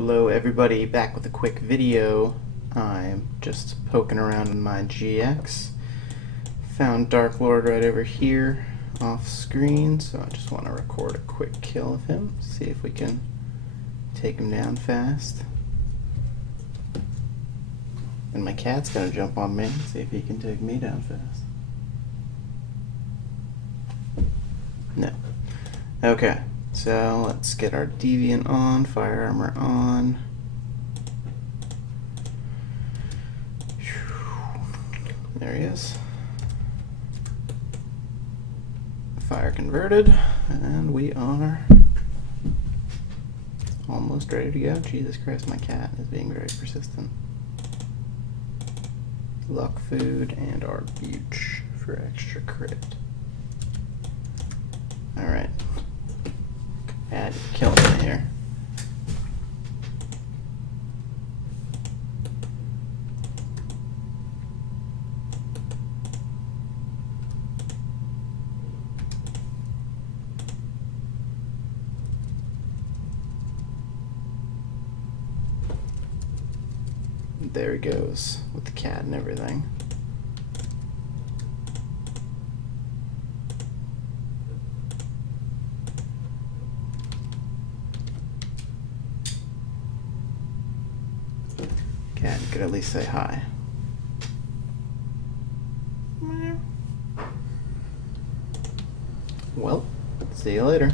Hello everybody, back with a quick video. I'm just poking around in my GX. Found Darklord right over here off screen, so I just want to record a quick kill of him, see if we can take him down fast. And my cat's gonna jump on me, see if he can take me down fast. No. Okay, so let's get our Deviant on, fire armor on. There he is. Fire converted, and we are almost ready to go. Jesus Christ, my cat is being very persistent. Luck food and our Buch for extra crit. Alright. Add kill me here. There he goes with the cat and everything. Cat could at least say hi. Well, see you later.